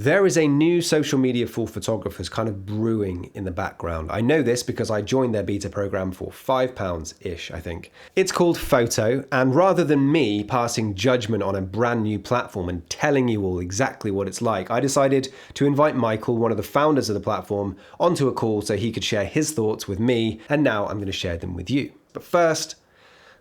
There is a new social media for photographers kind of brewing in the background. I know this because I joined their beta program for £5-ish, I think. It's called Photo, and rather than me passing judgment on a brand new platform and telling you all exactly what it's like, I decided to invite Michael, one of the founders of the platform, onto a call so he could share his thoughts with me, and now I'm going to share them with you. But first,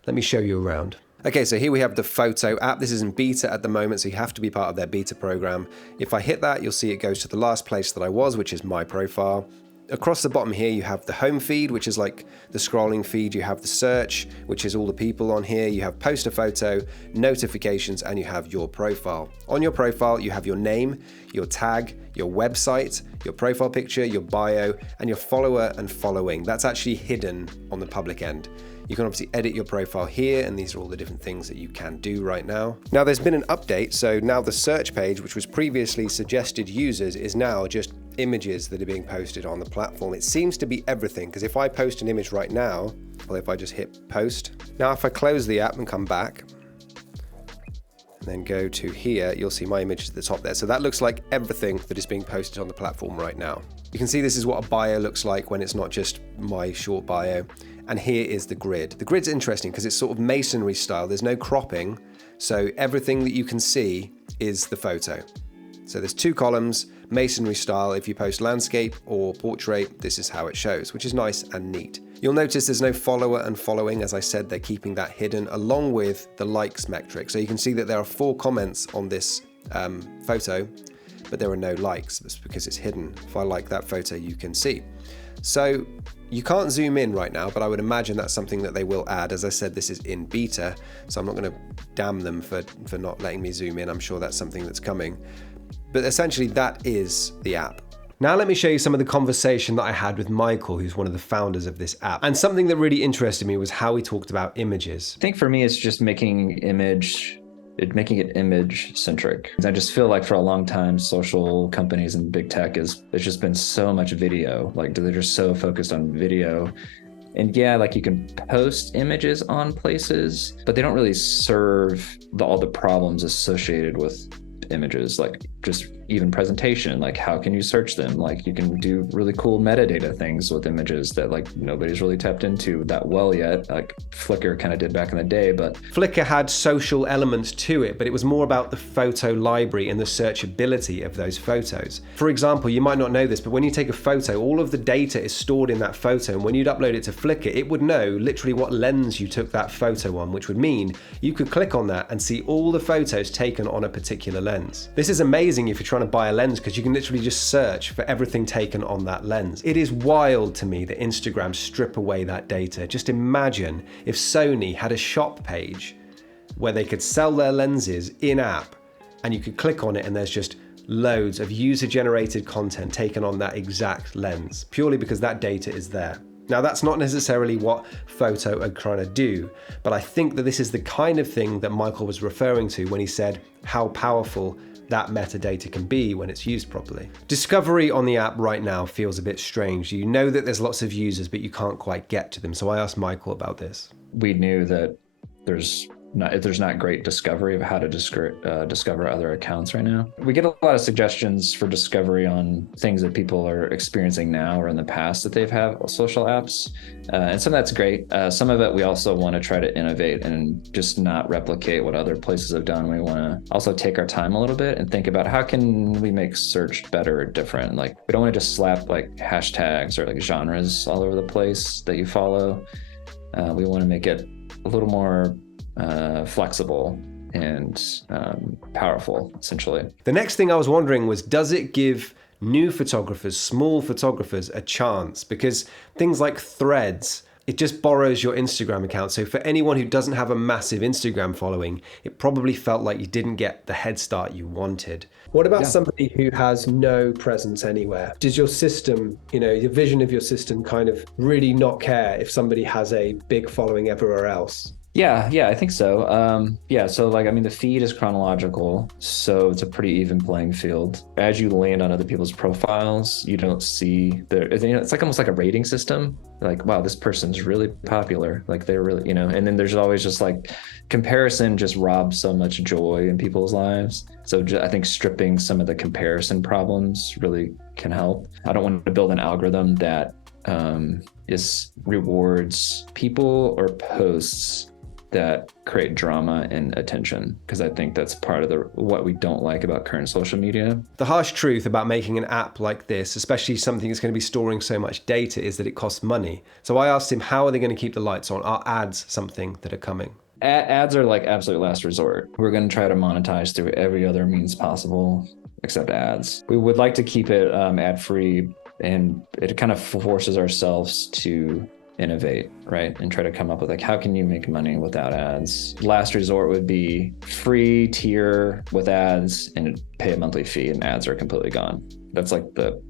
let me show you around. Okay, so here we have the Photo app. This is in beta at the moment, so you have to be part of their beta program. If I hit that, you'll see it goes to the last place that I was, which is my profile. Across the bottom here, you have the home feed, which is like the scrolling feed. You have the search, which is all the people on here. You have post a photo, notifications, and you have your profile. On your profile, you have your name, your tag, your website, your profile picture, your bio, and your follower and following. That's actually hidden on the public end. You can obviously edit your profile here, and these are all the different things that you can do right now. Now there's been an update, so now the search page, which was previously suggested users, is now just images that are being posted on the platform. It seems to be everything, because if I post an image right now, well, if I just hit post, now if I close the app and come back, and then go to here, you'll see my image at the top there. So that looks like everything that is being posted on the platform right now. You can see this is what a bio looks like when it's not just my short bio. And here is the grid. The grid's interesting because it's sort of masonry style. There's no cropping. So everything that you can see is the photo. So there's two columns, masonry style. If you post landscape or portrait, this is how it shows, which is nice and neat. You'll notice there's no follower and following. As I said, they're keeping that hidden along with the likes metric. So you can see that there are 4 comments on this photo, but there are no likes. That's because it's hidden. If I like that photo, you can see. So you can't zoom in right now, but I would imagine that's something that they will add. As I said, this is in beta, so I'm not going to damn them for not letting me zoom in. I'm sure that's something that's coming. But essentially, that is the app. Now let me show you some of the conversation that I had with Michael, who's one of the founders of this app. And something that really interested me was how he talked about images. I think for me, it's just making it image centric. I just feel like for a long time, social companies and big tech it's just been so much video. Like they're just so focused on video. And yeah, like you can post images on places, but they don't really serve all the problems associated with images, like just even presentation, like how can you search them? Like you can do really cool metadata things with images that like nobody's really tapped into that well yet, like Flickr kind of did back in the day. But Flickr had social elements to it, but it was more about the photo library and the searchability of those photos. For example, you might not know this, but when you take a photo, all of the data is stored in that photo, and when you'd upload it to Flickr, it would know literally what lens you took that photo on, which would mean you could click on that and see all the photos taken on a particular lens. This is amazing if you're trying to buy a lens, because you can literally just search for everything taken on that lens. It is wild to me that Instagram strip away that data. Just imagine if Sony had a shop page where they could sell their lenses in-app, and you could click on it and there's just loads of user-generated content taken on that exact lens, purely because that data is there. Now, that's not necessarily what Photo are trying to do, but I think that this is the kind of thing that Michael was referring to when he said how powerful that metadata can be when it's used properly. Discovery on the app right now feels a bit strange. You know that there's lots of users, but you can't quite get to them. So I asked Michael about this. We knew that there's not great discovery of how to discover other accounts right now. We get a lot of suggestions for discovery on things that people are experiencing now or in the past that they've had social apps. And some of that's great. Some of it we also want to try to innovate and just not replicate what other places have done. We want to also take our time a little bit and think about how can we make search better or different. Like we don't want to just slap like hashtags or like genres all over the place that you follow. We want to make it a little more flexible and powerful, essentially. The next thing I was wondering was, does it give new photographers, small photographers, a chance? Because things like Threads, it just borrows your Instagram account. So for anyone who doesn't have a massive Instagram following, it probably felt like you didn't get the head start you wanted. What about somebody who has no presence anywhere? Does your system, the vision of your system kind of really not care if somebody has a big following everywhere else? Yeah, I think so. Yeah, so like I mean, the feed is chronological, so it's a pretty even playing field. As you land on other people's profiles, you don't see it's like almost like a rating system. Like, wow, this person's really popular. Like they're really, and then there's always just like comparison just robs so much joy in people's lives. So I think stripping some of the comparison problems really can help. I don't want to build an algorithm that is rewards people or posts that create drama and attention, because I think that's part of what we don't like about current social media. The harsh truth about making an app like this, especially something that's going to be storing so much data, is that it costs money. So I asked him, how are they going to keep the lights on? Are ads something that are coming? Ads are like absolute last resort. We're going to try to monetize through every other means possible except ads. We would like to keep it ad free, and it kind of forces ourselves to innovate, right? And try to come up with like, how can you make money without ads? Last resort would be free tier with ads and pay a monthly fee, and ads are completely gone. That's like the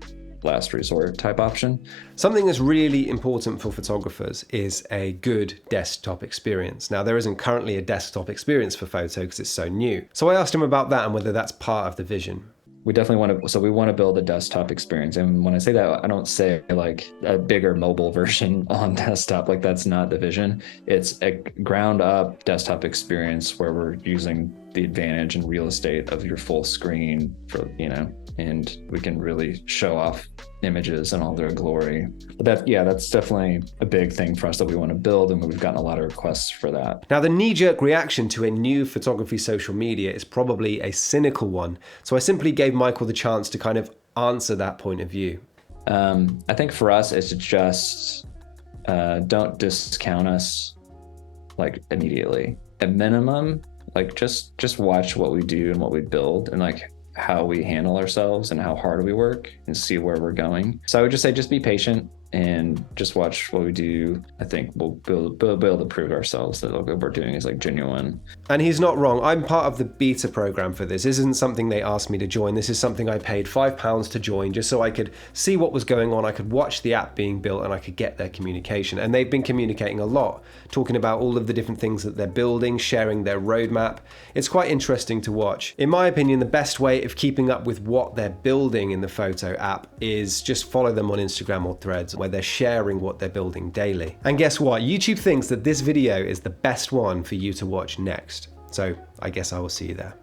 last resort type option. Something that's really important for photographers is a good desktop experience. Now, there isn't currently a desktop experience for photo because it's so new. So I asked him about that and whether that's part of the vision. We definitely we want to build a desktop experience. And when I say that, I don't say like a bigger mobile version on desktop. Like that's not the vision. It's a ground up desktop experience where we're using the advantage and real estate of your full screen for, and we can really show off images in all their glory. But that's definitely a big thing for us that we want to build, and we've gotten a lot of requests for that. Now, the knee-jerk reaction to a new photography social media is probably a cynical one, so I simply gave Michael the chance to kind of answer that point of view. I think for us, it's just don't discount us like immediately. At minimum, like just watch what we do and what we build, and like how we handle ourselves and how hard we work, and see where we're going. So I would just say, just be patient and just watch what we do. I think we'll be able to prove ourselves that what we're doing is like genuine. And he's not wrong. I'm part of the beta program for this. This isn't something they asked me to join. This is something I paid £5 to join just so I could see what was going on. I could watch the app being built and I could get their communication. And they've been communicating a lot, talking about all of the different things that they're building, sharing their roadmap. It's quite interesting to watch. In my opinion, the best way of keeping up with what they're building in the photo app is just follow them on Instagram or Threads, where they're sharing what they're building daily. And guess what? YouTube thinks that this video is the best one for you to watch next. So I guess I will see you there.